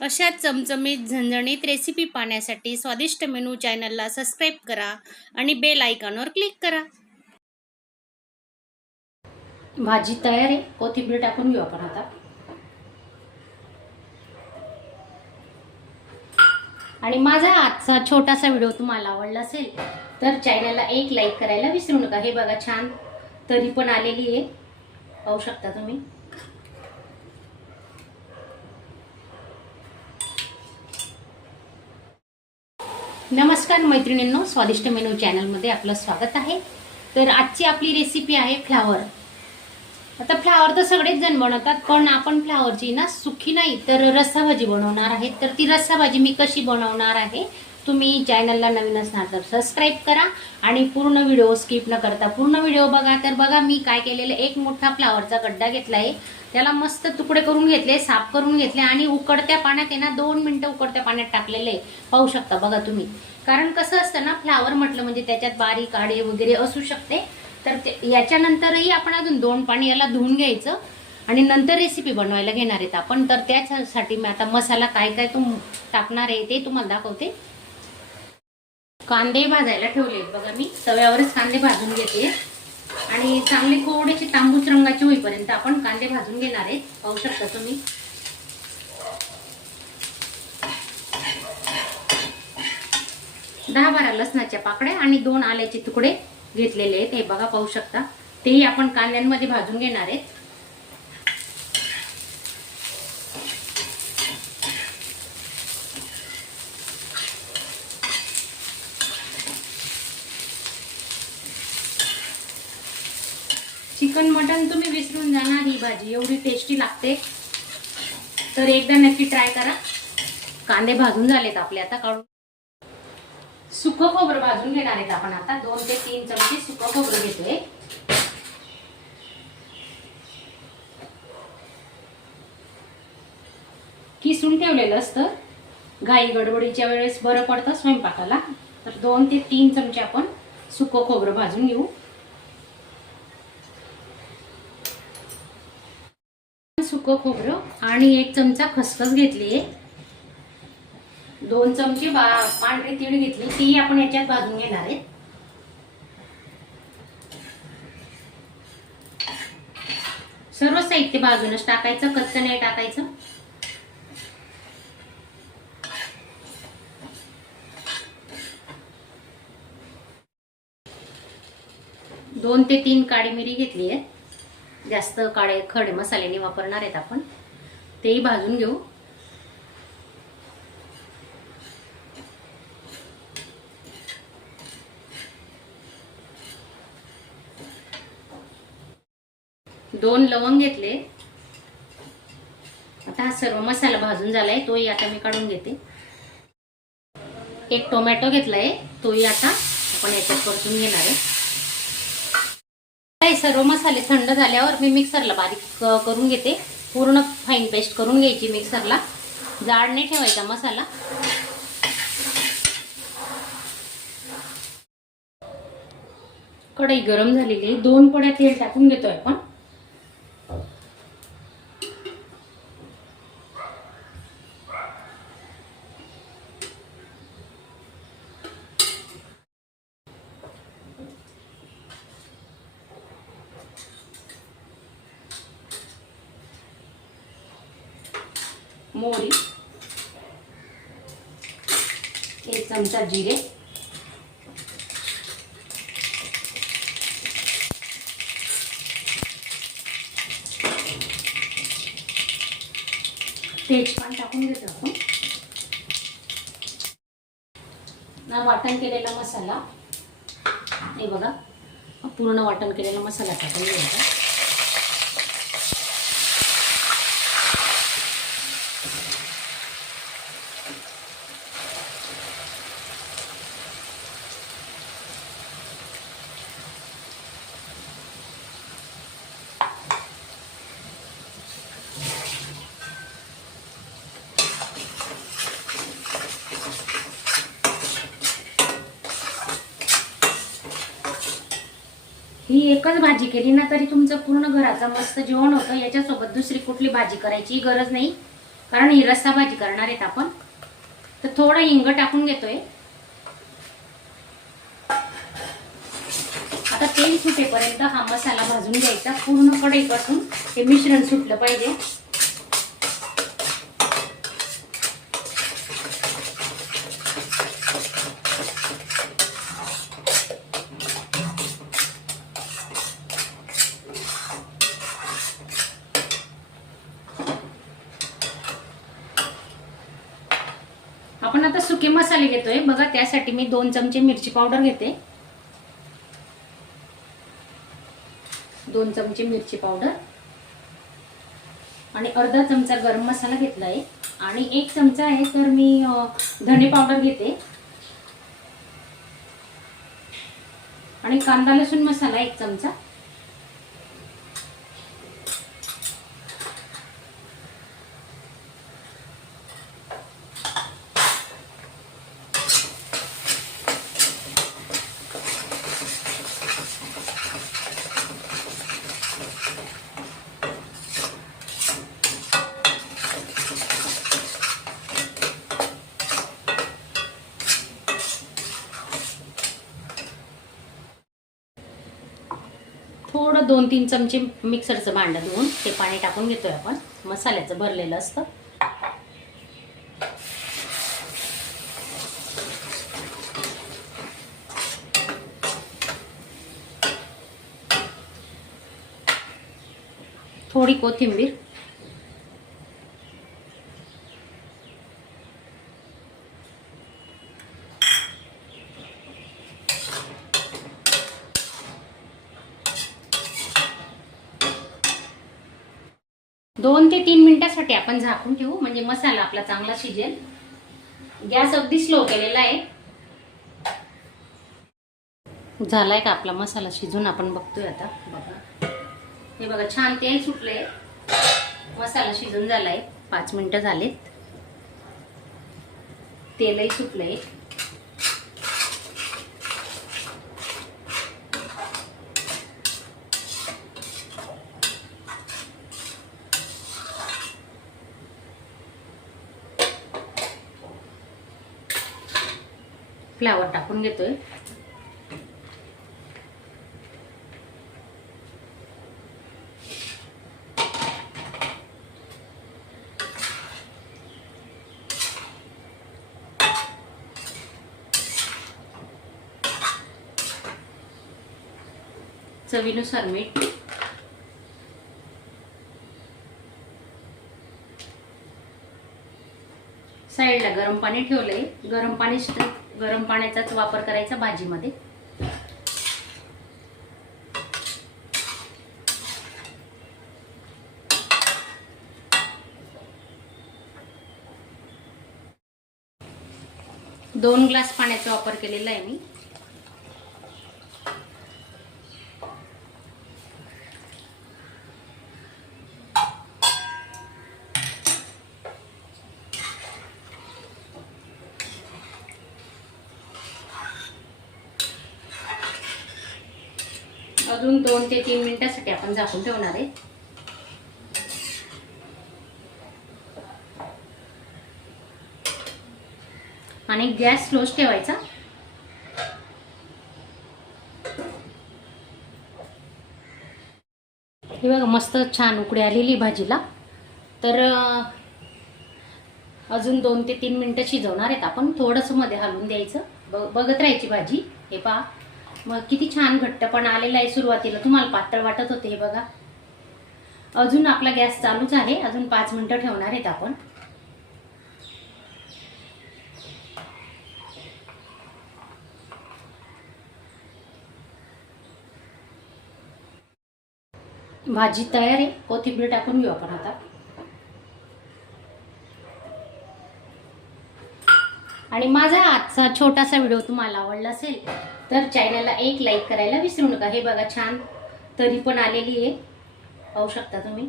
अशा चमचमीत झणझणीत रेसिपी पाहण्यासाठी स्वादिष्ट मेनू चॅनलला सबस्क्राईब करा आणि बेल आयकॉनवर क्लिक करा। भाजी तयार आहे, कोथिंबीर टाकून घेऊ आपण आता। आणि माझा आजचा छोटासा व्हिडिओ तुम्हाला आवडला असेल तर चॅनलला एक लाईक करायला विसरू नका। हे बघा छान तरी पण आलेली आहे, पाहू शकता तुम्ही। नमस्कार मैत्रिणींनो, स्वादिष्ट मेनू चॅनलमध्ये आपलं स्वागत आहे। तर आजची आपली रेसिपी आहे फ्लावर। आता फ्लावर तर सगळेच जण बनवतात, पण आपण फ्लावरची ना सुकी नाही तर रस्सा भाजी बनवणार आहे। तर ती रस्सा भाजी मी कशी बनवणार आहे, तुम्ही चॅनलला नवीन असणार तर सबस्क्राईब करा आणि पूर्ण व्हिडिओ स्किप न करता पूर्ण व्हिडिओ बघा। तर बघा मी काय केलेलं, एक मोठा फ्लावरचा गड्डा घेतला आहे, त्याला मस्त तुकडे करून घेतले, साफ करून घेतले आणि उकडत्या पाण्यात आहे ना 2 मिनिटं उकडत्या पाण्यात टाकलेले, पाहू शकता बघा तुम्ही। कारण कसं असतं ना, फ्लावर म्हटलं म्हणजे त्याच्यात बारीक आडे वगैरे असू शकते। तर याच्यानंतरही आपण अजून 2 पाणी याला धुवून घ्यायचं आणि नंतर रेसिपी बनवायला घेणार आहेत आपण। तर त्याच्यासाठी मी आता मसाला काय काय टाकणार आहे ते तुम्हाला दाखवते। कांदे भाजायला ठेवले बघा, मी तव्यावरच कांदे भाजून घेते आणि चांगले थोडेसे तांबूस रंगाचे होईपर्यंत आपण कांदे भाजून घेणार आहेत, पाहू शकता तुम्ही। 10-12 लसणाच्या पाकळ्या आणि 2 आल्याचे तुकडे घेतलेले आहेत, हे बघा पाहू शकता। तेही आपण कांद्यांमध्ये भाजून घेणार आहेत। चिकन मटन तुम्ही विसरून जाणार, ही भाजी एवढी टेस्टी लागते, तर एकदा नक्की ट्राय करा। कांदे भाजून झालेत आपले, आता काढून सुकं खोबरं भाजून घेणार आहेत आपण आता। 2 ते 3 चमचे सुकं खोबरं घेतोय। किसून ठेवलेलं असतं, घाई गडबडीच्या वेळेस बरं पडतं स्वयंपाकाला। तर 2 ते 3 चमचे आपण सुकं खोबरं भाजून घेऊ। सुकं खोबरं आणि 1 चमचा खसखस घेतली आहे, 2 चमचे पांढरी तीळ घेतली, ती आपण याच्यात भाजून घेणार आहे। सर्व साहित्य भाजूनच टाकायचं, कच्चं नाही टाकायचं। दोन ते 3 काळी मिरी घेतली आहे, जास्त काळे खडे मसाले नाही वापरणार आहेत आपण, तेही भाजून घेऊ। दोन लवंग घेतले। आता हा सर्व मसाला भाजून झालाय, तोही आता मी काढून घेते। 1 टोमॅटो घेतलाय, तोही आता आपण याच्यात परतून घेणार आहे। सर्व मसाले थंड झाल्यावर मी मिक्सरला बारीक करून घेते, पूर्ण फाईन पेस्ट करून घ्यायची मिक्सरला, जाड नाही ठेवायचा मसाला। कढई गरम झालेली आहे, 2 पड्या तेल टाकून घेतोय आपण। मोहरी, 1 चमचा जिरे, तेजपान टाकून घेतो आपण। ना वाटण केलेला मसाला, हे बघा पूर्ण वाटण केलेला मसाला टाकून घ्यायचा। ही एकच भाजी केली ना तरी तुमचं पूर्ण घराचं मस्त जेवण होतं, याच्यासोबत दुसरी कुठली भाजी करायची गरज नाही। कारण ही रस्सा भाजी करणार आहेत आपण. तर थोडं हिंग टाकून घेतोय. आता तेल सुटेपर्यंत हा मसाला भाजून घ्यायचा. पूर्ण कढईपासून हे मिश्रण सुटलं पाहिजे. आपण आता सुके मसाले घेतोय बघा. त्यासाठी मी 2 चमचे मिरची पावडर घेते. 2 चमचे मिरची पावडर आणि अर्धा चमचा गरम मसाला घेतला आहे आणि 1 चमचा आहे तर मी धने पावडर घेते आणि कांदा लसूण मसाला 1 चमचा. थोडं 2-3 चमचे मिक्सरचं भांडं धुवून ते पाणी टाकून घेतोय आपण. मसाल्याचं भरलेलं असतं. थोडी कोथिंबीर, दोन ते 3 मिनिटांसाठी आपण झाकून ठेवू म्हणजे मसाला आपला चांगला शिजेल. गॅस अगदी स्लो केलेला आहे. झालाय का आपला मसाला शिजून आपण बघतोय आता. बघा हे बघा छान तेल सुटलंय. मसाला शिजून झालाय. 5 मिनिटं झालेत. तेलही सुटलंय. फ्लावर टाकून घेतोय. चवीनुसार मीठ, साईडला गरम पाणी ठेवलंय. गरम पाण्याचाच वापर करायचा भाजीमध्ये. दोन ग्लास पाण्याचा वापर केलेला आहे मी. अजून 2 ते 3 मिनिटांसाठी आपण झाकून ठेवणार आहे. आणि गॅस स्लोच ठेवायचा. हे बघा मस्त छान उकळी आलेली भाजीला. तर अजून 2 ते 3 मिनिटं शिजवणार आहेत आपण. थोडंसं मध्ये हलवून द्यायचं. बघत राहायची भाजी. हे पहा मग किती छान घट्टपणा आलेला आहे. सुरुवातीला तुम्हाला पातळ वाटत होते. हे बघा अजून आपला गॅस चालूच आहे. अजून 5 मिनिटं ठेवणार आहेत आपण. भाजी तयार आहे. कोथिंबीर टाकून घेऊ आपण आता. आणि माझा आजचा छोटासा व्हिडिओ तुम्हाला आवडला असेल तर चॅनलला एक लाईक करायला विसरू नका. हे बघा छान तरी पण आलेली आहे. पाहू शकता तुम्ही.